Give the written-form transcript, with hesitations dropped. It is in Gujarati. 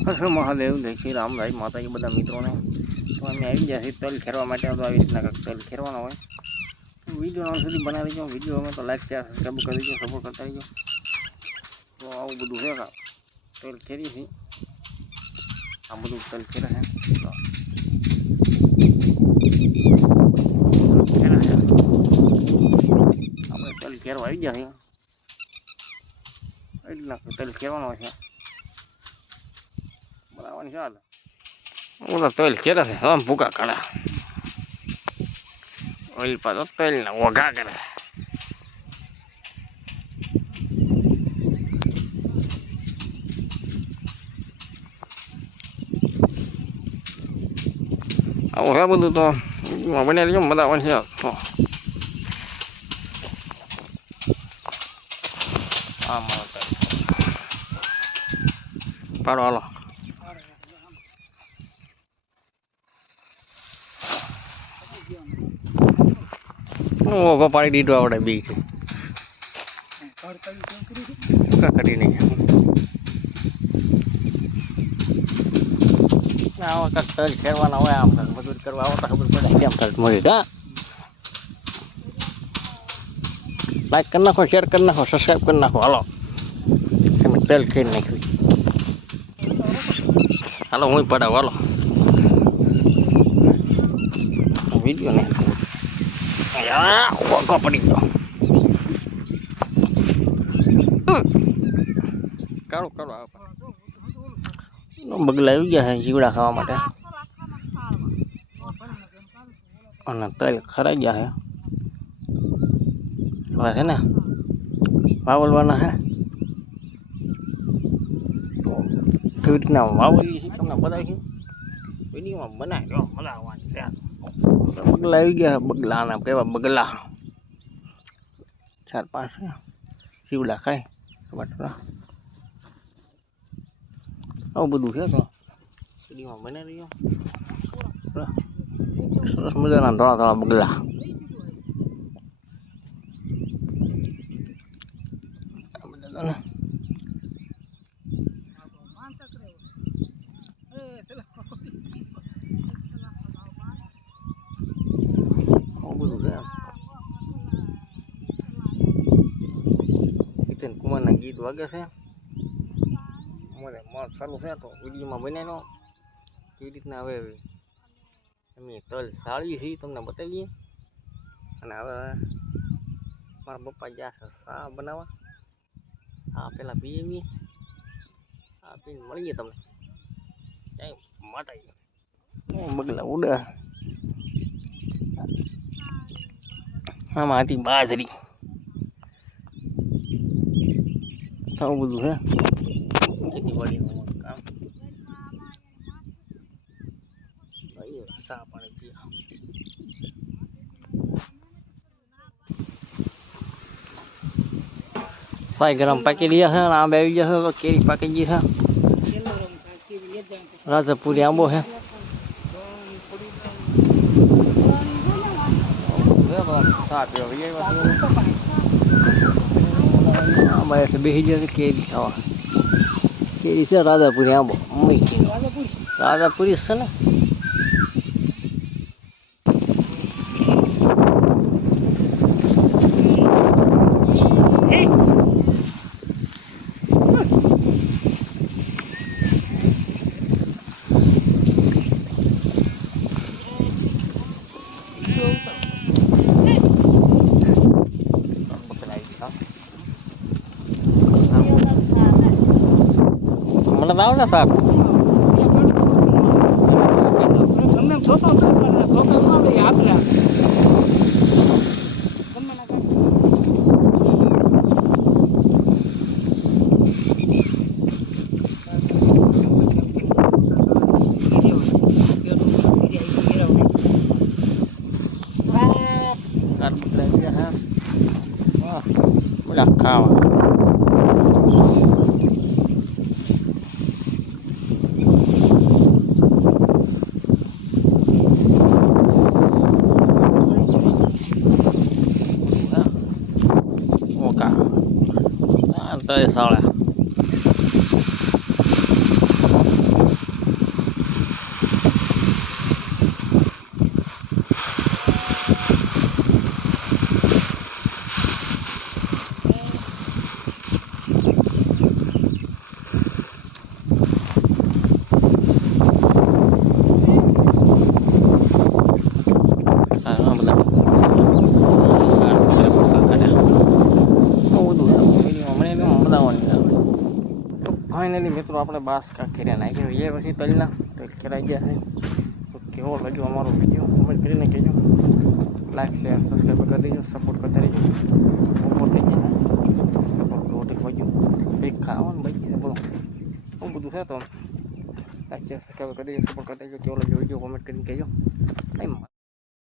હર મહાદેવ, જય શ્રી રામ, ભાઈ માતાજી બધા મિત્રોને. તો અમે આવી ગયા છીએ તલ ખેરવા માટે. તો આવી રીતના કંઈક તલ ખેરવાનો હોય. વિડીયો નામ સુધી બનાવી દો. વિડીયો અમે તો લાઈક શેર સબસ્ક્રાઈબ કરી દો, સપોર્ટ કરતા રહીજો. તો આવું બધું છે કા તલ ખેરી છે. આ બધું તલ ખેરે છે. આપણે તલ ખેરવા આવી ગયા છીએ. એટલા તલ ખેરવાનો છે. બનાવવાની ચાલ ઓલા તલ ખેરે છે. હવે ભૂકા કાઢે ઓઇલ પાછો તલ ને ઓઘા કરે. આવું છે બધું. તો બને લેજો બનાવવાનું છે. તો હા મારો તલ પાડો હાલો. ઓઘો પાડી દીધો આવડે બી કરી નહીં. આવા કાંક તલ ખેરવાના હોય. આમ કાંક મજૂરી કરવા આવો તો ખબર પડે કેમ તલ મળી. હા, લાઈક કરી નાખો, શેર કરી નાખો, સબસ્ક્રાઈબ કરી નાખો. હાલો તમે તલ ખેરી નાખ્યું. હાલો હું પડાવ. હાલો વિડીયો ને ઓઘો પડી ગયો. કાળો કાળો બગલા આવી ગયા છે જીવડા ખાવા માટે. અને તલ ખરાઈ ગયા છે. હવે છે ને વાવલવાના છે. કેવી રીતના વાવલી છે તમને બતાવી વિડીયોમાં બનાવી મજા આવવાની છે. બગલા આવી ગયા છે. બગલા ના કેવા બગલા 4-5 જીવડા ખાય. આવું બધું છે. તો વિડીયોમાં બને રહ્યો. સરસ મજાના ધોળા ધોળા બગલા. કિશન કુમારના ગીત વાગે છે. અમારે મોત ચાલુ છે. તો વિડીયોમાં બનાવી કેવી રીતના હવે અમે તલ સાળીએ છીએ તમને બતાવીએ. અને હવે મારા પપ્પા ગયા છે ચા બનાવવા. આ પેલા પીએ. આ પીને મળીએ તમને. ક્યાંય માતાજી બગલા ઉડે. આમાં હતી બાજરી. આવું બધું છે ખેતીવાડીનું કામ. ચા પાણી પીવા. ભાઈ ગરમ પાકી રહ્યા છે. અને આંબે આવી ગયા છે. તો કેરી પાકી ગઈ છે. રાજાપુરી આંબો છે. બેસી ગયા છે કેરી ખાવા. કેરી છે રાજાપુરી આંબો. રાજાપુરી છે ને. મને ભાવ ને સાહેબ બધા ખાવા. ઓકા સાળા ફાઇનલી મિત્રો આપણે બાસ કાંકીરે નાખી એ પછી તલના તલ કરાઈ ગયા છે. તો કેવો લાગ્યો અમારો વિડીયો કમેન્ટ કરીને કહેજો. લાઈક શેર સબસ્ક્રાઈબ કરી દેજો, સપોર્ટ કરતા રહેજો. બપોર થઈ ગયા રોટી વાગ્યું કંઈક ખાવાનું બાકી છે બોલો શું બધું છે. તો લાઈક શેર સબસ્ક્રાઈબ કરી દેજો, સપોર્ટ કરતા રહેજો. કેવો લાગ્યો વિડીયો કમેન્ટ કરીને કહેજો.